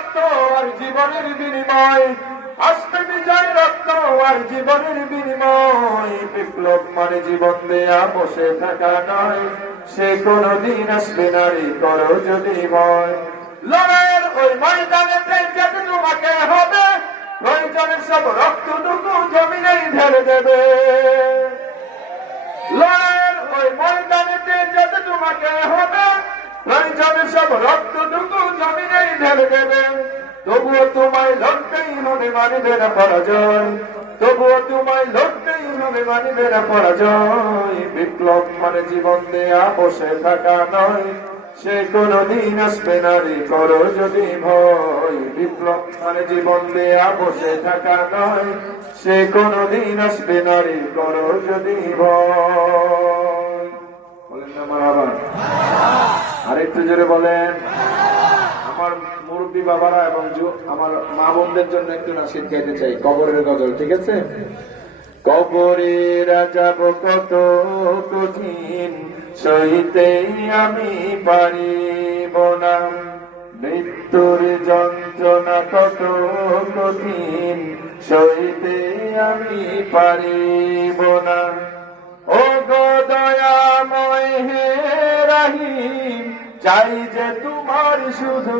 রক্ত আর জীবনের বিনিময়, আসবে বিজয় রক্ত আর জীবনের বিনিময়। বিপ্লব মানে জীবন দেয়া বসে থাকা নয়, সে কোনদিন আসবে নারী করো যদি ভয়। লড়াইয়ের ওই ময়দানেতে যেতে তোমাকে হবে, প্রয়োজনের সব রক্তটুকু জমিনেই ঢেলে দেবে। লড়াইয়ের ওই ময়দানেতে যেতে তোমাকে হবে, প্রয়োজনের সব রক্তটুকু জমিনেই ঢেলে দেবে। তবুও তোমায় লড়তেই হবে, মানিবে না পরাজয়। তবুও তোমায় লড়তেই হবে, মানিবে না পরাজয়। বিপ্লব মানে জীবন দেয়া বসে থাকা নয়, সে কোনদিন আসবে নারী করো যদি ভয়। বিপ্লব মানে জীবন দেয়া বসে থাকা নয়, সে কোনদিন আসবে নারী করো যদি ভয়। বলেন না মারহাবা? আরেকটু জোরে বলেন। আমার মুরব্বী বাবারা এবং আমার মা বোনদের জন্য একটু নাসিদ গাইতে চাই, কবরের গজল, ঠিক আছে? কবরে যাব কত কঠিন, সইতে আমি পারিব না। মৃত্যুর যন্ত্রণা কত কঠিন, সইতে আমি পারিব না। ও গো দয়াময় হে রহিম, চাই যে তোমার শুধু